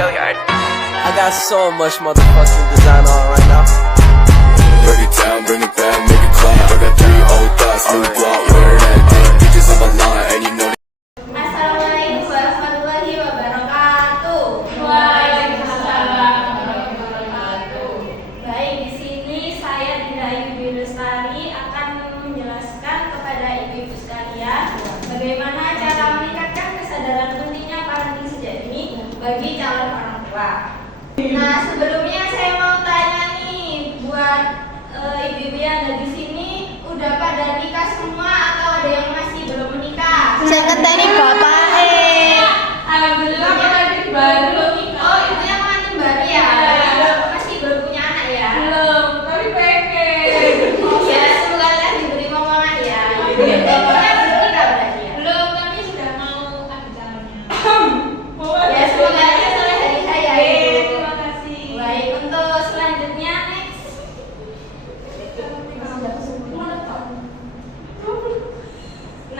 I got so much motherfucking design on right now. Break it down, bring it back, make it clap. I got 3 old thoughts, new block, where that thing. Bitches on my line, and you know. Assalamualaikum warahmatullahi wabarakatuh. Waalaikumsalam warahmatullahi wabarakatuh. Baik, di sini saya Dinda Ayu Dwi Lestari akan menjelaskan kepada ibu-ibu sekalian bagaimana cara meningkatkan kesadaran pentingnya parenting sejak dini bagi calon orang tua. Nah, sebelumnya saya mau tanya nih buat ibu-ibu yang ada di sini, udah pada nikah semua atau ada yang masih belum menikah? Saya ngenteni bapak Alhamdulillah pengantin baru. Oh, itu yang pengantin baru ya? Masih belum punya anak ya? Belum, tapi pengen. Ya, semoga Allah diberi momongan ya. Pokoknya belum nikah berarti ya? Belum, tapi sudah mau ada calonnya. Ya, semoga aja soleh hari raya ya. Terima kasih. Baik, untuk selanjutnya next.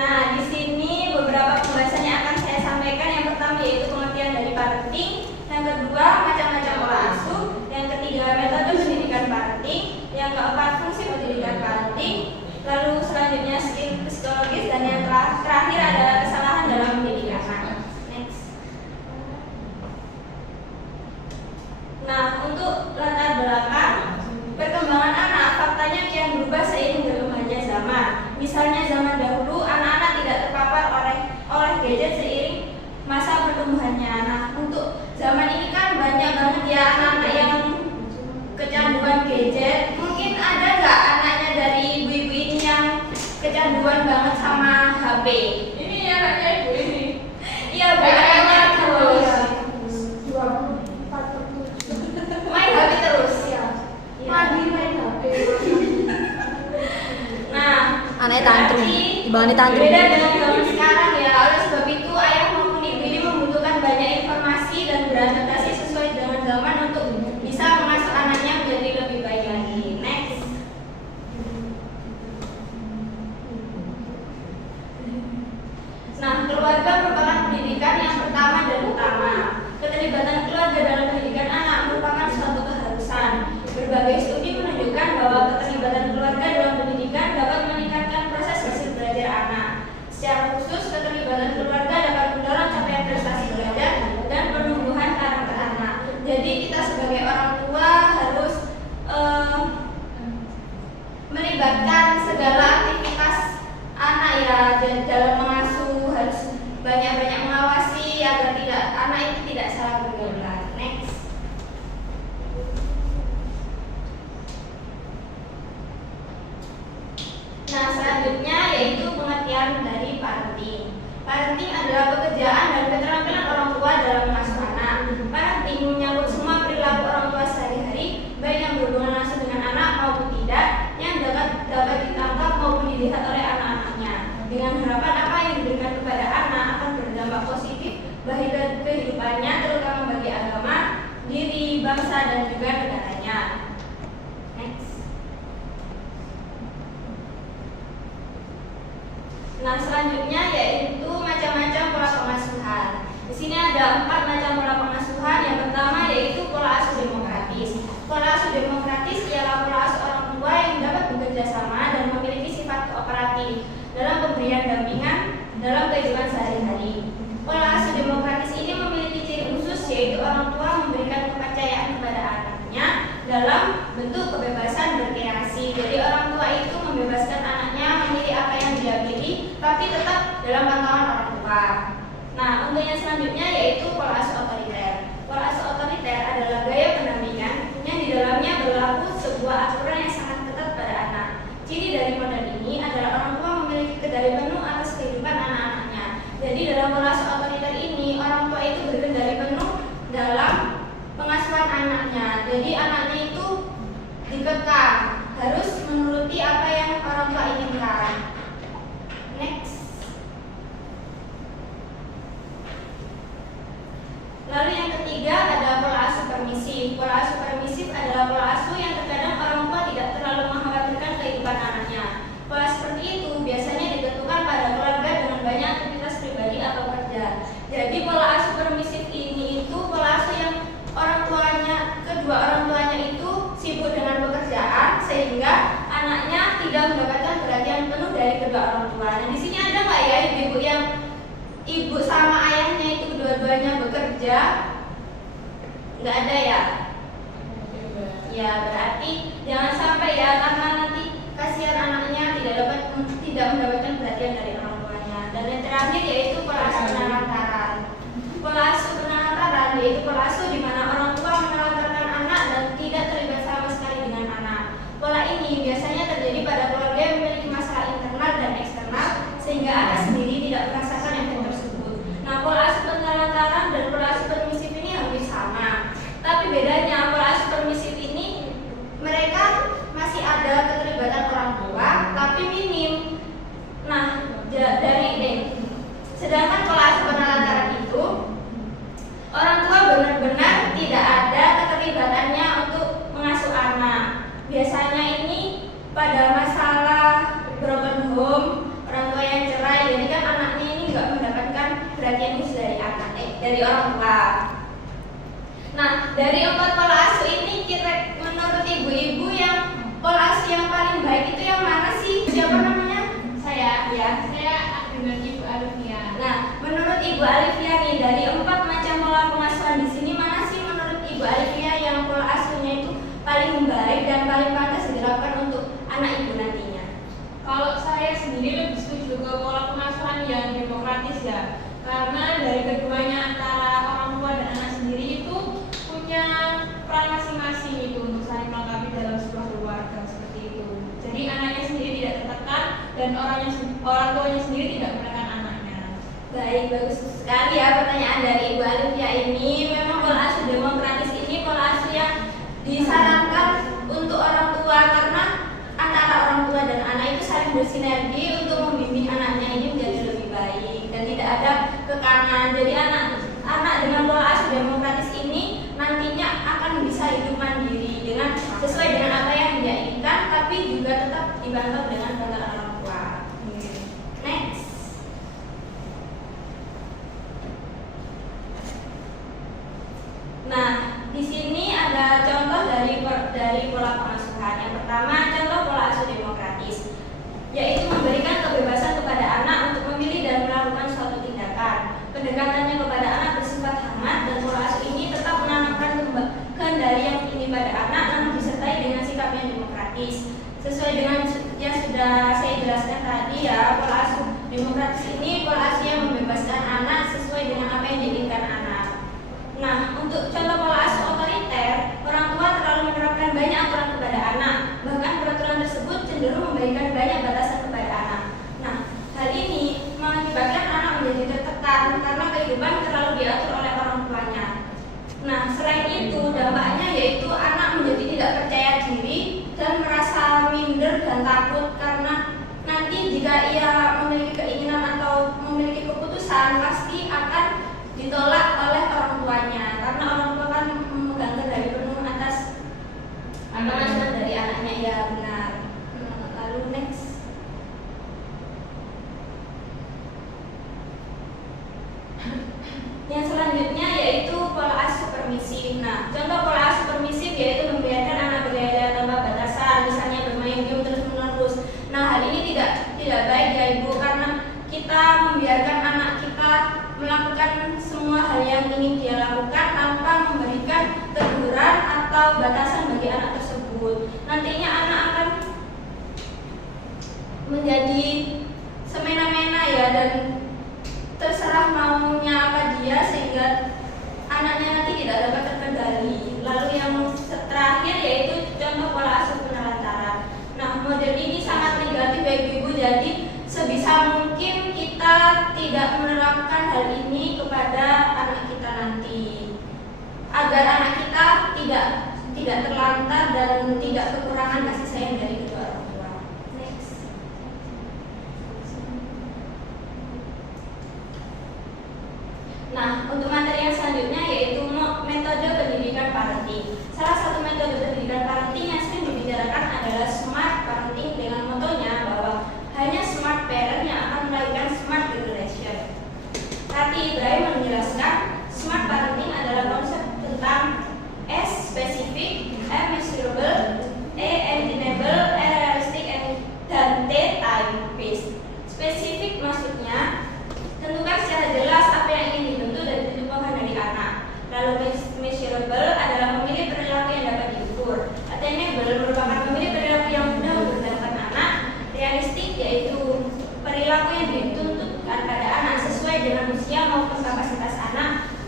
Nah, di sini beberapa pembahasan yang akan saya sampaikan. Yang pertama yaitu pengertian dari parenting, yang kedua macam-macam pola asuh, yang ketiga metode pendidikan parenting, yang keempat fungsi pendidikan parenting, lalu selanjutnya skill psikologis, dan yang terakhir adalah kesalahan dalam mendidik anak. Next. Nah, untuk latar belakang perkembangan anak, faktanya kian berubah seiring berkembangnya zaman. Misalnya zaman dahulu anak-anak tidak terpapar oleh gadget seiring masa pertumbuhannya. Nah, untuk zaman ini kan banyak banget ya anak-anak yang kecanduan gadget. Mungkin ada nggak anaknya dari ibu-ibu ini yang kecanduan banget sama HP? Ini anaknya ibu ini. Iya, Bu, anaknya terus main HP terus. Iya. Main HP. Nah, anaknya tantrum, dibawanya tantrum. beda dengan zaman sekarang ya. Oleh sebab itu ayah maupun ibu ini membutuhkan banyak informasi dan beradaptasi sesuai dengan zaman untuk bisa mengasuh anaknya menjadi lebih baik lagi. Next. Nah, keluarga merupakan pendidikan yang pertama dan utama. Keterlibatan keluarga dalam pendidikan anak merupakan suatu keharusan. Berbagai studi menunjukkan bahwa keterlibatan keluarga dalam pendidikan dapat meningkatkan proses hasil belajar anak. Secara khusus, keterlibatan keluarga dapat mendorong capaian prestasi belajar dan penumbuhan karakter anak. Jadi kita sebagai orang tua harus melibatkan segala aktivitas anak ya, dalam mengasuh, harus banyak-banyak mengawasi agar anak itu tidak salah pergaulan. Next. Nah, selanjutnya yaitu pengertian dari parenting. Parenting adalah pekerjaan dan keterampilan orang tua dalam mengasuh anak. Parenting menyangkut semua perilaku orang tua sehari-hari, baik yang berhubungan langsung dengan anak maupun tidak, yang dapat ditangkap maupun dilihat oleh anak-anaknya. Dengan harapan apa yang diberikan kepada anak akan berdampak positif bagi kehidupannya, terutama bagi agama, diri, bangsa, dan juga negaranya. Next. Nah, selanjutnya yaitu macam-macam pola pengasuhan. Di sini ada 4 macam pola pengasuhan. Yang pertama yaitu pola asuh demokratis. Pola asuh demokratis ialah pola asuh orang tua yang dapat bekerja sama dan memiliki sifat kooperatif dalam pemberian dampingan dalam kehidupan sehari-hari. Pola asuh demokratis ini memiliki ciri khusus yaitu orang tua memberikan kepercayaan kepada anaknya dalam bentuk kebebasan berkreasi. Jadi orang tua itu membebaskan anaknya memilih apa yang dia pilih, tapi tetap dalam pantauan orang tua. Nah, untuk yang selanjutnya yaitu pola asuh otoriter. Pola asuh otoriter adalah gaya pendampingan yang di dalamnya berlaku sebuah aturan yang sangat ketat pada anak. Ciri dari model ini adalah orang tua memiliki kendali penuh atas kehidupan anak-anaknya. Jadi dalam pola asuh otoriter ini orang tua itu berkendali penuh dalam pengasuhan anaknya. Jadi anaknya itu dikekang, harus menuruti apa yang orang tua inginkan. Next. Lalu yang ketiga ada pola asuh permisif. Pola asuh permisif adalah pola asuh yang terkadang orang tua tidak terlalu mengkhawatirkan kehidupan anaknya. Pola seperti itu biasanya ditentukan pada keluarga dengan banyak aktivitas pribadi atau kerja. Jadi pola asuh permisif ini itu pola asuh yang tidak mendapatkan perhatian penuh dari kedua orang tua. Nah, di sini ada nggak ya ibu-ibu yang ibu sama ayahnya itu kedua-duanya bekerja? Nggak ada ya? Ya, berarti jangan sampai ya, karena nanti kasihan anaknya tidak mendapatkan perhatian dari orang tuanya. Dan yang terakhir yaitu pola asuh penelantaran. Pola asuh penelantaran yaitu pola asuh di mana orang tua menelantarkan anak dan tidak terlibat sama sekali dengan anak. Pola ini biasanya terjadi pada keluarga yang memiliki masalah internal dan eksternal sehingga anak sendiri tidak merasakan efek tersebut. Nah, pola asuh penelantaran dan pola asuh permisif ini hampir sama. Tapi bedanya pola asuh permisif ini mereka masih ada keterlibatan orang tua tapi minim. Nah, sedangkan pola asuh penelantaran itu orang tua benar-benar tidak ada keterlibatannya untuk mengasuh anak. Biasanya ini pada masalah broken home, orang tua yang cerai, jadi kan anaknya ini nggak mendapatkan perhatian khusus dari orang tua. Nah, dari 4 pola asuh ini menurut ibu-ibu yang pola asuh yang paling baik itu yang mana sih? Siapa namanya? Saya dengan Ibu Alifia. Nah, menurut Ibu Alifia nih, dari 4 macam pola pengasuhan di sini mana sih menurut Ibu Alifia yang pola asuhnya itu paling baik dan paling pantas diterapkan untuk anak ibu nantinya? Kalau saya sendiri lebih setuju ke pola pengasuhan yang demokratis ya, karena dari keduanya antara orang tua dan anak sendiri itu punya peran masing-masing itu untuk saling melengkapi dalam sebuah keluarga seperti itu. Jadi anaknya sendiri tidak tertekan dan orang tuanya sendiri tidak menekan anaknya. Baik, bagus sekali ya pertanyaan dari Ibu Alifia ini. Memang pola asuh demokratis ini pola asuh yang disarankan untuk orang tua karena antara orang tua dan anak itu saling bersinergi untuk membimbing anaknya ini menjadi lebih baik dan tidak ada kekanan. Jadi anak dengan pola asuh demokratis ini nantinya akan bisa hidup mandiri dengan sesuai dengan apa yang dia inginkan, tapi juga tetap dibantu dengan bantuan orang tua. Next. Nah, di sini ada contoh dari pola pengasuhan. Yang pertama, contoh pola asuh demokratis, yaitu memberikan kebebasan kepada anak untuk memilih dan melakukan suatu tindakan. Pendekatannya kepada anak bersifat hangat dan pola asuh ini tetap menanamkan kehendak yang tinggi pada anak namun disertai dengan sikap yang demokratis. Sesuai dengan yang sudah saya jelaskan tadi ya, pola asuh demokratis ini pola asuh yang membebaskan anak sesuai dengan apa yang diinginkan anak. Nah, untuk contoh pola asuh otoriter, orang tua terlalu menerapkan banyak aturan kepada anak, bahkan peraturan tersebut cenderung memberikan banyak batasan kepada anak. Nah, hal ini mengakibatkan anak menjadi tertekan karena kehidupan terlalu diatur oleh orang tuanya. Nah, selain itu dampaknya yaitu anak menjadi tidak percaya diri dan merasa minder dan takut karena nanti jika ia memiliki keinginan atau memiliki keputusan pasti akan ditolak oleh orang tuanya karena orang tua kan memegang kendali penuh atas pengasuhan dari anaknya. Ya benar. Lalu next. Yang selanjutnya yaitu pola asuh permisif. Nah, contoh pola asuh permisif yaitu membiarkan anak bergaya tanpa batasan, misalnya bermain game terus-menerus. Nah, hal ini tidak baik ya Ibu, karena kita membiarkan anak kita melakukan semua hal yang ingin dia lakukan tanpa memberikan teguran atau batasan bagi anak tersebut. Nantinya anak akan menjadi semena-mena ya dan terserah maunya apa dia sehingga anaknya nanti tidak dapat terkendali. Lalu yang terakhir yaitu contoh pola asuh penelantaran. Nah, model ini sangat negatif ya Ibu, jadi sebisa mungkin kita tidak menerapkan hal ini kepada anak kita nanti agar anak kita tidak terlantar dan tidak kekurangan kasih sayang dari kedua orang tua. Next. Nah, untuk materi yang selanjutnya yaitu metode pendidikan parenting. Salah satu metode pendidikan parenting yang sering dibicarakan adalah smart parenting dengan motonya bahwa hanya smart parent yang akan melahirkan smart generation. Rati Ibrahim menjelaskan, smart parenting adalah konsep tentang S. Specific, M. Measurable, A. Attainable, L. Realistic, and T.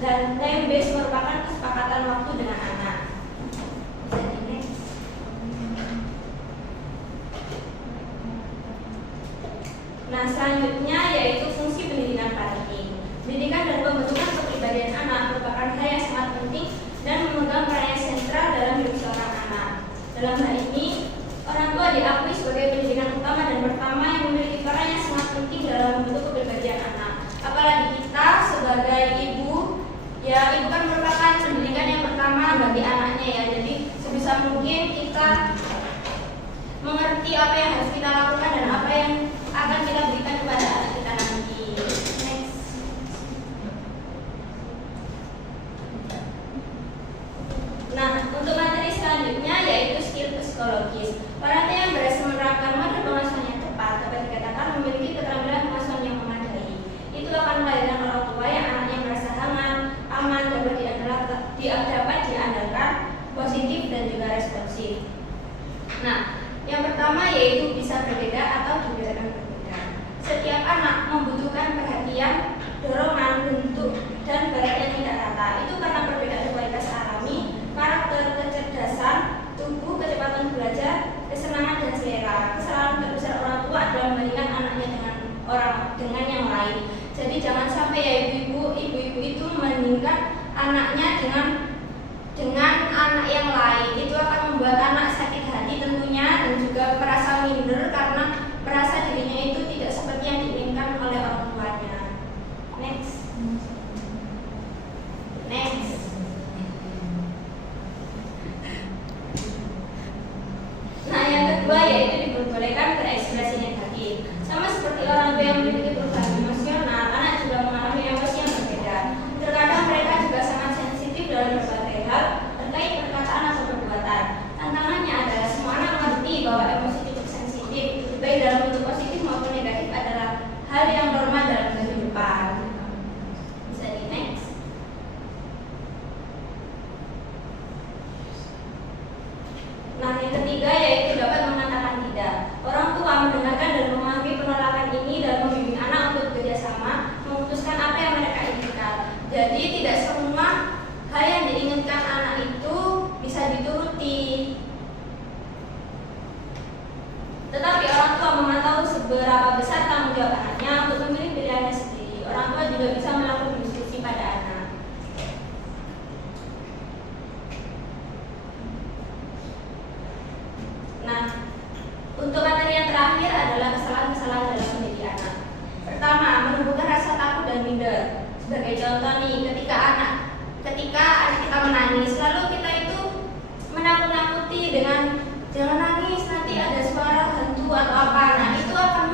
dan time based merupakan kesepakatan waktu dengan anak. Nah, selanjutnya yaitu fungsi pendidikan parenting. Pendidikan dan pembentukan kepribadian anak merupakan hal yang sangat penting dan memegang peran yang sentral dalam hidup seorang anak. Dalam hal ini, orang tua diakui sebagai pendidikan utama dan pertama yang memiliki peran yang sangat penting dalam membentuk kepribadian anak. Apalagi kita sebagai ibu, ya ibu kan merupakan pendidikan yang pertama bagi anaknya ya. Jadi sebisa mungkin kita mengerti apa yang harus kita lakukan dan apa yang akan kita berikan kepada anak kita nanti. Next. Nah, untuk materi selanjutnya yaitu skill psikologis. Para yang berhasil menerapkan model pengasuhan yang tepat dapat dikatakan memiliki keterampilan pengasuhan yang memadai. Itu akan melahirkan orang tua yang anaknya merasa aman, dapat diandalkan, positif dan juga responsif. Nah, yang pertama yaitu bisa berbeda atau dibiarkan berbeda. Setiap anak membutuhkan perhatian, dorongan, bentuk, dan bakat yang tidak rata. Itu karena perbedaan kualitas alami, karakter, kecerdasan, tubuh, kecepatan belajar, kesenangan dan selera. Kesalahan terbesar orang tua adalah membandingkan anaknya dengan yang lain. Jadi jangan sampai ya ibu-ibu itu membandingkan anaknya dengan anak yang lain. Itu akan membuat anak sakit hati tentunya dan juga merasa minder karena merasa dirinya itu tidak seperti yang diinginkan oleh orang tuanya. Next. Nah, yang kedua yaitu diperbolehkan berekspresi negatif. Sama seperti orang tua yang memiliki perubahan emosional, anak juga mengalami emosi yang berbeda. Terkadang mereka juga sangat sensitif dalam berbagai hal terkait perkataan atau perbuatan. Tantangannya adalah semua anak mengerti bahwa emosi cukup sensitif, baik dalam bentuk positif maupun negatif adalah hal yang normal dalam kehidupan. Bisa di next. Nah, yang ketiga yaitu dapat mengatakan tidak. Orang tua mendengarkan dan memahami penolakan ini dan membimbing anak untuk bekerja sama, memutuskan apa yang mereka inginkan. Jadi tidak semua hal yang diinginkan anak itu bisa dituruti. Tetapi orang tua memantau seberapa besar tanggung jawab anaknya untuk memilih pilihannya sendiri. Orang tua juga bisa melakukan diskusi pada anak. Nah, untuk materi yang terakhir adalah kesalahan-kesalahan dalam mendidik anak. Pertama, menumbuhkan rasa takut dan minder. Sebagai contoh nih, ketika anak kita menangis, lalu kita itu menakut-nakuti dengan jangan nangis, nanti ada suara hantu atau apa. Nah, itu akan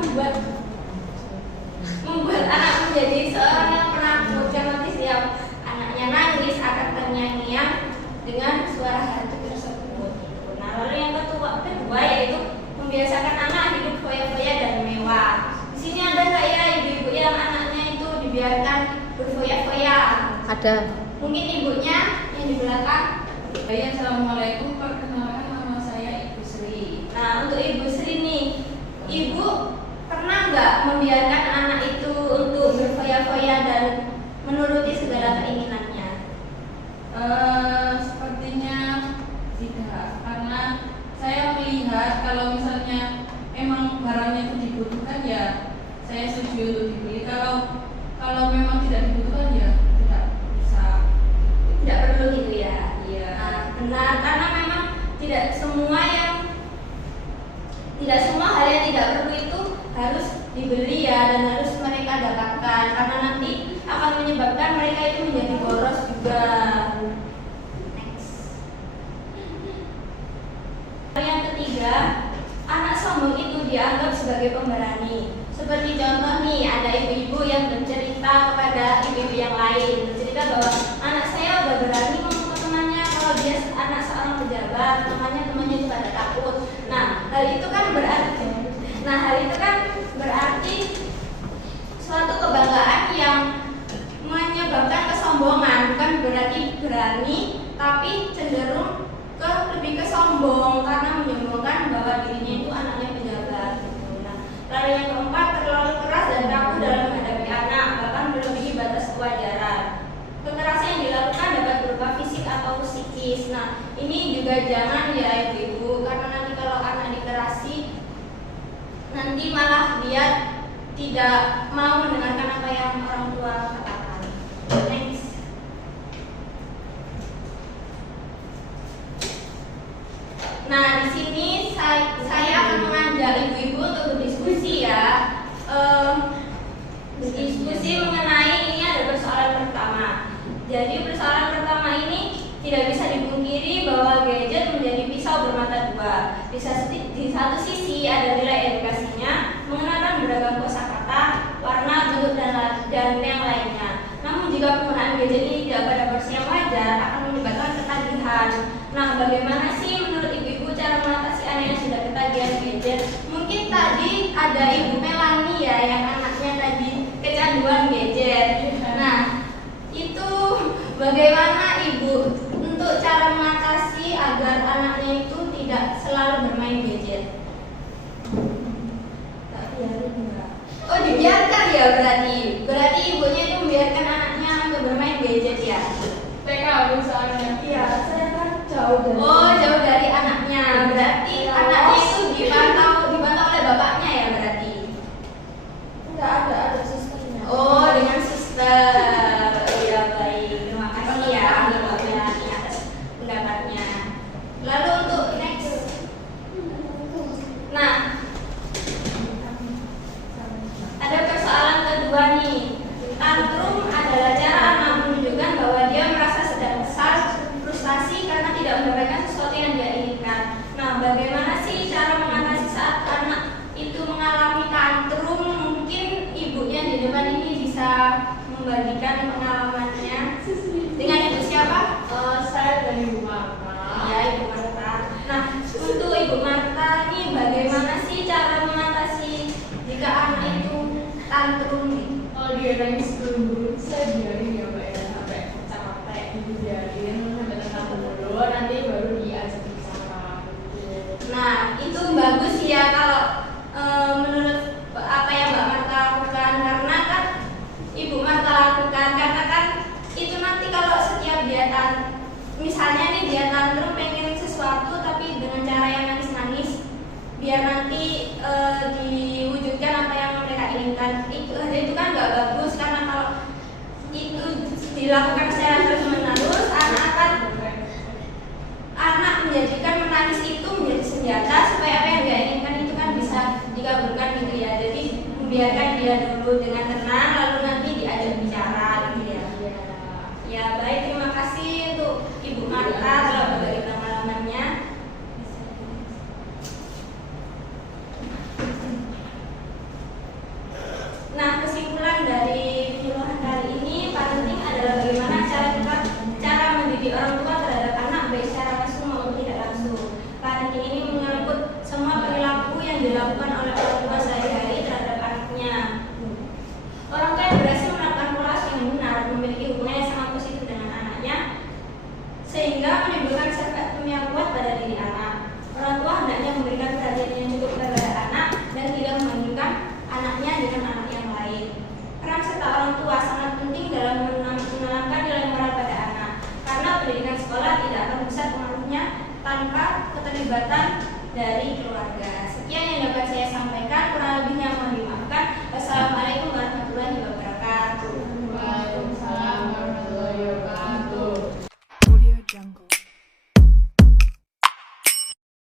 membuat anak menjadi seorang yang penakut. Karena nanti setiap anaknya nangis akan terngiang-ngiang dengan suara hantu tersebut. Nah, lalu yang kedua yaitu membiasakan anak hidup foya-foya dan mewah. Di sini ada nggak ya ibu-ibu yang anaknya itu dibiarkan berfoya-foya? Ada. Mungkin ibunya yang di belakang. Assalamualaikum, perkenalkan nama saya Ibu Sri. Nah, untuk Ibu Sri nih, Ibu pernah nggak membiarkan anak itu untuk berfoya-foya dan menuruti segala keinginannya? Sepertinya tidak, karena saya melihat kalau misalnya emang barangnya itu dibutuhkan ya saya setuju untuk dibeli. Kalau memang tidak dibutuhkan ya tidak bisa. Tidak perlu gitu ya? Iya. Nah, benar, karena memang tidak semua hal yang tidak perlu itu harus dibeli ya dan harus mereka dapatkan, karena nanti akan menyebabkan mereka itu menjadi boros juga. Next. Yang ketiga, anak sombong itu dianggap sebagai pemberani. Seperti contoh nih, ada ibu-ibu yang bercerita kepada ibu-ibu yang lain, bercerita bahwa anak saya udah berani ngomong ke temannya kalau dia anak seorang pejabat, temannya itu pada takut. Nah, hal itu kan berarti suatu kebanggaan yang menyebabkan kesombongan, bukan berarti berani, tapi cenderung lebih ke sombong karena menyombongkan bahwa dirinya itu anaknya pejabat gitu. Nah, lalu yang keempat, terlalu keras dan kaku dalam menghadapi anak, bahkan melebihi batas kewajaran. Kekerasan ini juga jangan ya ibu-ibu, karena nanti kalau anak dikerasi nanti malah dia tidak mau mendengarkan apa yang orang tua katakan. Next. Nah, di sini saya akan mengajak ibu-ibu untuk berdiskusi ya. Diskusi mengenai ini ada persoalan pertama. Jadi persoalan pertama ini tidak bisa dipungkiri bahwa gadget menjadi pisau bermata dua. Di satu sisi ada nilai edukasinya, mengenalkan beragam kosakata, warna, bentuk dan yang lainnya. Namun jika penggunaan gadget ini tidak pada porsi yang wajar akan menyebabkan ketagihan. Nah, bagaimana sih menurut ibu-ibu cara mengatasi anak yang sudah ketagihan gadget? Mungkin tadi ada Ibu Melani ya yang anaknya tadi kecanduan gadget. Nah, itu bagaimana ibu untuk cara mengatasi agar anaknya itu tidak selalu bermain gadget? Oh, dibiarkan ya berarti. Berarti ibunya itu membiarkan anaknya untuk bermain gadget ya. TK misalnya. Iya, saya kan jauh dari. Oh, jauh dari anaknya. Berarti anaknya itu dipantau oleh bapaknya ya berarti. Enggak ada sistemnya. Oh, dengan suster. Ya baik, terima kasih ya Mbak Melani atas pendapatnya. Lalu untuk next. Nah, ada persoalan kedua nih. Tantrum adalah cara anak menunjukkan bahwa dia merasa sedang kesal, frustasi karena tidak mendapatkan sesuatu yang dia inginkan. Nah, bagaimana sih cara mengatasi saat anak itu mengalami tantrum? Mungkin ibunya di depan ini bisa membagikan pengalamannya. Dengan ibu siapa? Saya dari Ibu Marta. Ya, Ibu Marta. Nah, untuk Ibu Marta ini bagaimana sih cara mengatasi jika anak itu tantrum? Kalau dia nangis dulu, saya biarin ya Mbak ya, sampai capek dibiarin sampai tenang dulu, nanti baru diajak bicara. Nah, itu bagus ya kalau menurut apa yang Mbak Marta lakukan, karena kan Ibu Marta lakukan karena kan itu nanti kalau setiap dia misalnya nih dia tantrum pengen sesuatu tapi dengan cara yang nangis-nangis biar nanti diwujudkan apa yang mereka inginkan, itu kan nggak bagus, karena kalau itu dilakukan secara terus-menerus anak menjadikan menangis itu menjadi senjata supaya apa yang dia inginkan itu kan bisa dikabulkan gitu ya. Jadi membiarkan dia dulu dengan tenang lalu nanti diajak bicara gitu ya. Ya baik, terima kasih untuk Ibu Marta telah berbagi pengalamannya. Nah, kesimpulan dari penyuluhan kali ini parenting adalah bagaimana cara mendidik orang tua terhadap anak baik secara langsung maupun tidak langsung. Parenting ini menyangkut semua perilaku yang dilakukan oleh orang tua sehari-hari terhadap anaknya. Orang tua yang berhasil menerapkan pola asuh yang benar memiliki hubungan yang sangat positif dengan anaknya, sehingga menimbulkan self-esteem yang kuat pada diri anak. Orang tua hendaknya memberikan perhatian yang cukup kepada anak dan tidak membandingkan anaknya dengan anak yang lain. Peran serta orang tua sangat penting dalam menanamkan nilai moral pada anak, karena pendidikan sekolah tidak akan besar pengaruhnya tanpa keterlibatan dari keluarga. Sekian yang dapat saya sampaikan, kurang lebihnya mohon dimaafkan. Wassalamualaikum